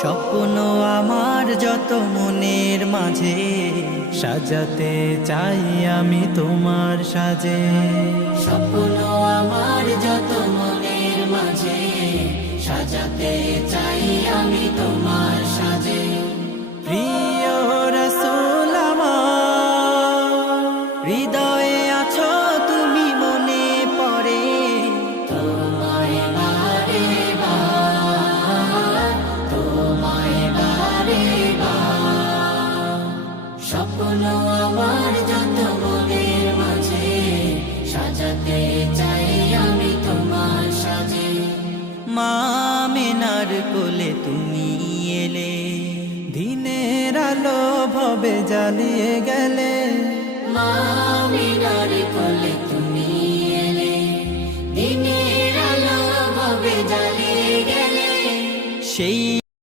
স্বপ্ন আমার যত মনের মাঝে সাজাতে চাই আমি তোমার সাজে। স্বপ্ন আমার যত মনের মাঝে সাজাতে চাই আমি তোমার সাজে। প্রিয় রাসূল আমার, হৃদয়ে আছো তুমি মনে পড়ে তোমায় বারে বার, তোমায় বারে বার। স্বপ্ন আমার যত মনের মাঝে সাজাতে চাই আমি তোমার সাজে। মা আমিনার কোলে তুমি এলে, দিনের আলো ভবে জ্বালিয়ে গেলে। মা আমিনার কোলে তুমি এলে, দিনের আলো ভাবে জ্বালিয়ে গেলে। সেই